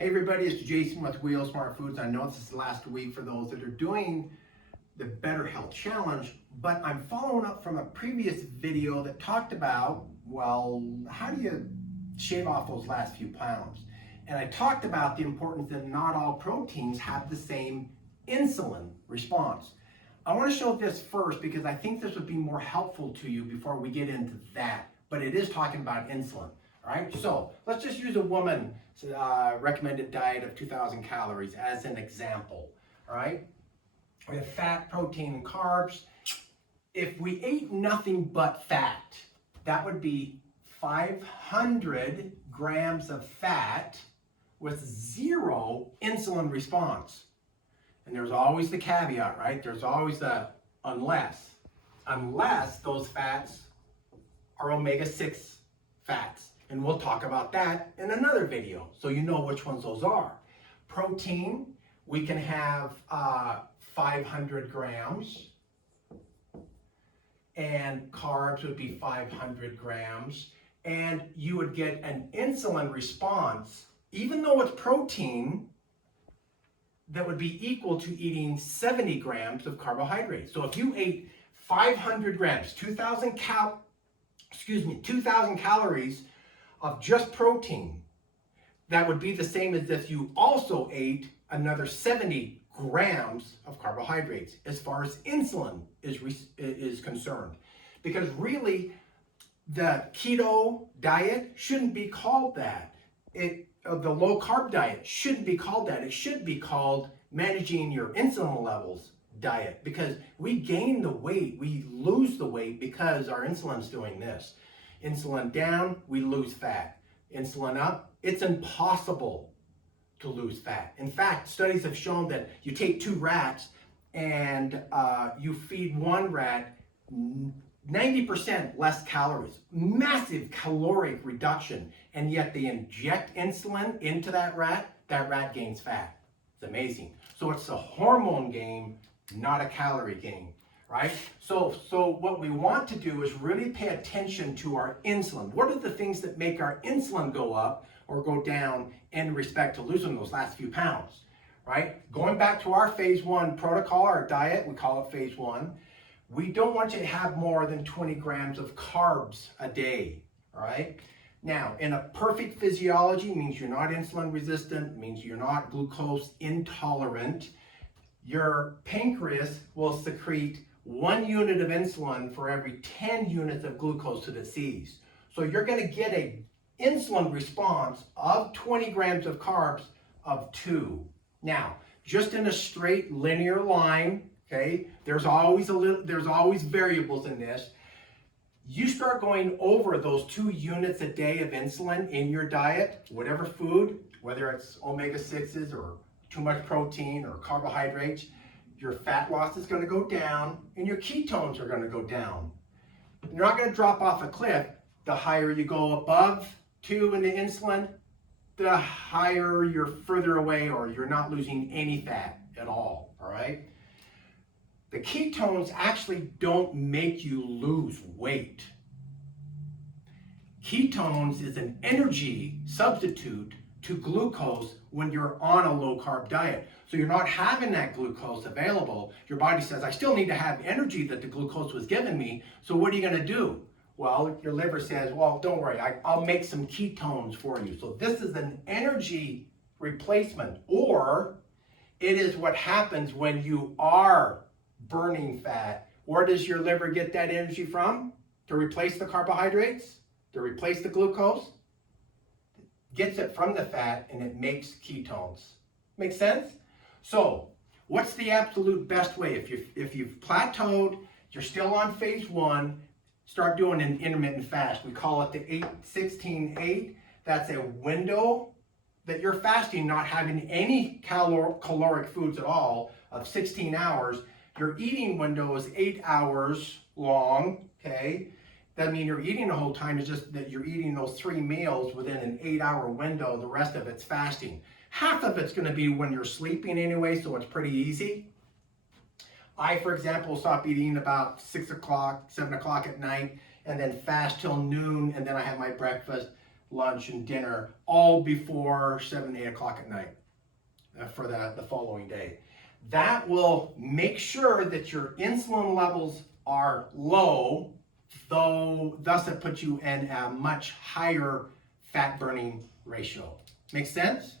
Hey everybody, it's Jason with Wheel Smart Foods. I know this is the last week for those that are doing the Better Health Challenge, but I'm following up from a previous video that talked about, well, how do you shave off those last few pounds? And I talked about the importance that not all proteins have the same insulin response. I want to show this first because I think this would be more helpful to you before we get into that, but it is talking about insulin. All right, so let's just use a woman's recommended diet of 2,000 calories as an example. All right, we have fat, protein, and carbs. If we ate nothing but fat, that would be 500 grams of fat with zero insulin response. And there's always the caveat, right? There's always the unless those fats are omega-6 fats. And we'll talk about that in another video, so you know which ones those are. Protein, we can have 500 grams, and carbs would be 500 grams, and you would get an insulin response, even though it's protein, that would be equal to eating 70 grams of carbohydrates. So if you ate 500 grams, 2,000 calories of just protein, that would be the same as if you also ate another 70 grams of carbohydrates as far as insulin is concerned. Because really, the keto diet shouldn't be called that. The low carb diet shouldn't be called that. It should be called managing your insulin levels diet, because we gain the weight, we lose the weight because our insulin's doing this. Insulin down, we lose fat. Insulin up, it's impossible to lose fat. In fact, studies have shown that you take two rats and you feed one rat 90% less calories, massive caloric reduction, and yet they inject insulin into that rat gains fat. It's amazing. So it's a hormone game, not a calorie game. Right? So what we want to do is really pay attention to our insulin. What are the things that make our insulin go up or go down in respect to losing those last few pounds? Right? Going back to our phase 1 protocol, our diet, we call it phase 1. We don't want you to have more than 20 grams of carbs a day. All right? Now, in a perfect physiology, means you're not insulin resistant, means you're not glucose intolerant. Your pancreas will secrete 1 unit of insulin for every 10 units of glucose that it sees. So you're going to get an insulin response of 20 grams of carbs of 2. Now, just in a straight linear line, okay, there's always variables in this. You start going over those 2 units a day of insulin in your diet, whatever food, whether it's omega-6s or too much protein or carbohydrates, your fat loss is going to go down and your ketones are going to go down. You're not going to drop off a cliff. The higher you go above 2 in the insulin, the higher you're further away, or you're not losing any fat at all, all right? The ketones actually don't make you lose weight. Ketones is an energy substitute to glucose when you're on a low carb diet. So you're not having that glucose available. Your body says, I still need to have energy that the glucose was giving me. So what are you going to do? Well, your liver says, well, don't worry, I'll make some ketones for you. So this is an energy replacement, or it is what happens when you are burning fat. Where does your liver get that energy from? To replace the carbohydrates? To replace the glucose? Gets it from the fat, and it makes ketones. Make sense? So what's the absolute best way? If you've plateaued, you're still on phase 1, start doing an intermittent fast. We call it the 8-16-8. That's a window that you're fasting, not having any caloric foods at all, of 16 hours. Your eating window is 8 hours long, okay? Doesn't mean you're eating the whole time, it's just that you're eating those 3 meals within an 8-hour window. The rest of it's fasting. Half of it's going to be when you're sleeping anyway, so it's pretty easy. I, for example, stop eating about 6 o'clock, 7 o'clock at night, and then fast till noon, and then I have my breakfast. lunch, and dinner all before 7, 8 o'clock at night for the following day. That will make sure that your insulin levels are low, thus it puts you in a much higher fat burning ratio. Make sense?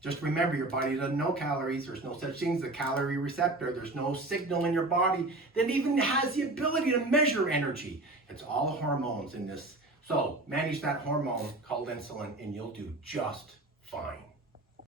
Just remember, your body doesn't know calories. There's no such thing as a calorie receptor. There's no signal in your body that even has the ability to measure energy. It's all hormones in this. So manage that hormone called insulin and you'll do just fine.